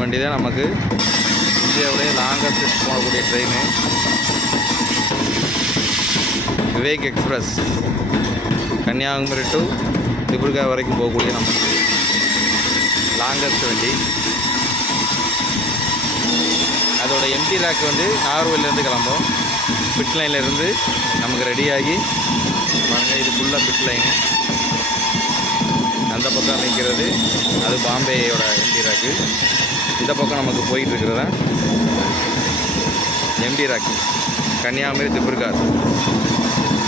வண்டி தான் நமக்கு இந்தியாவிலேயே லாங்கஸ்ட் போகக்கூடிய train. Vivek express Kanyakumari to Dibrugarh வரைக்கும் போகக்கூடிய நமக்கு லாங்கஸ்ட் வண்டி. அதோட எம்டி ரேக் வந்து நாகர்கோவிலேருந்து கிளம்போம். பிட் லைன்லேருந்து நமக்கு ரெடியாகி பாருங்கள், இது ஃபுல்லாக பிட் லைனு. அந்த பக்கம் நிற்கிறது அது பாம்பேயோட எம்டி ரேக்கு. இந்த பக்கம் நமக்கு போயிட்டுருக்கிறதா எம்டி ரேக் கன்னியாகுமரி திபுர்கார்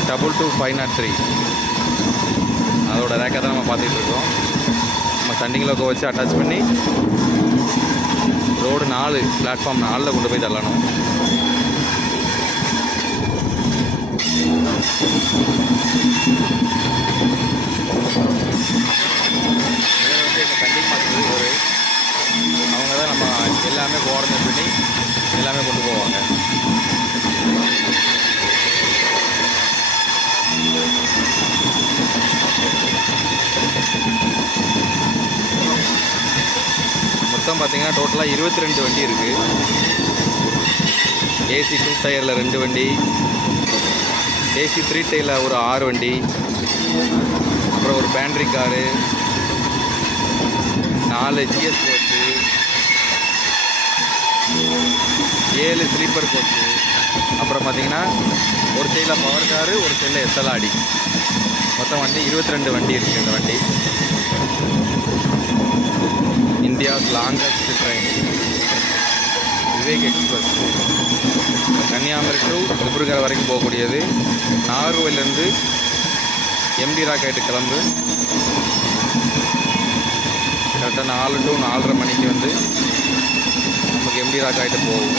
22503. அதோட ரேக்கை தான் நம்ம பார்த்துட்ருக்கோம். நம்ம சண்டிங் லோக்கோ வச்சு அட்டாச் பண்ணி ரோடு 4 பிளாட்ஃபார்ம் 4ல் கொண்டு போய் தள்ளணும். இதில் வந்து எங்கள் சண்டிங் மாஸ்டர் ஒரு அவங்க தான் நம்ம எல்லாமே கோஆர்டினேட் பண்ணி எல்லாமே கொண்டு போவாங்க. மொத்தம் பார்த்திங்கன்னா டோட்டலாக 22 வண்டி இருக்குது. ஏசி 2 டயரில் 2 வண்டி, ஏசி 3 டயரில் ஒரு 6 வண்டி, அப்புறம் ஒரு pantry car, 4 GS coach, 7 sleeper coach, அப்புறம் பார்த்திங்கன்னா ஒரு சைடில் பவர் காரு, ஒரு சைடில் எஸ்எல்ஆடி. மொத்தம் வண்டி 22 வண்டி இருக்குது. இந்த வண்டி India's longest train Vivek express Kanyakumari to Dibrugarh வரைக்கும் போகக்கூடியது. நாகர்கோவிலேருந்து எம்டி ராக்காயிட்டு கிளம்பு கரெக்டாக 4 to 4:30 மணிக்கு வந்து நமக்கு எம்டி ராக்காயிட்டு போகும்.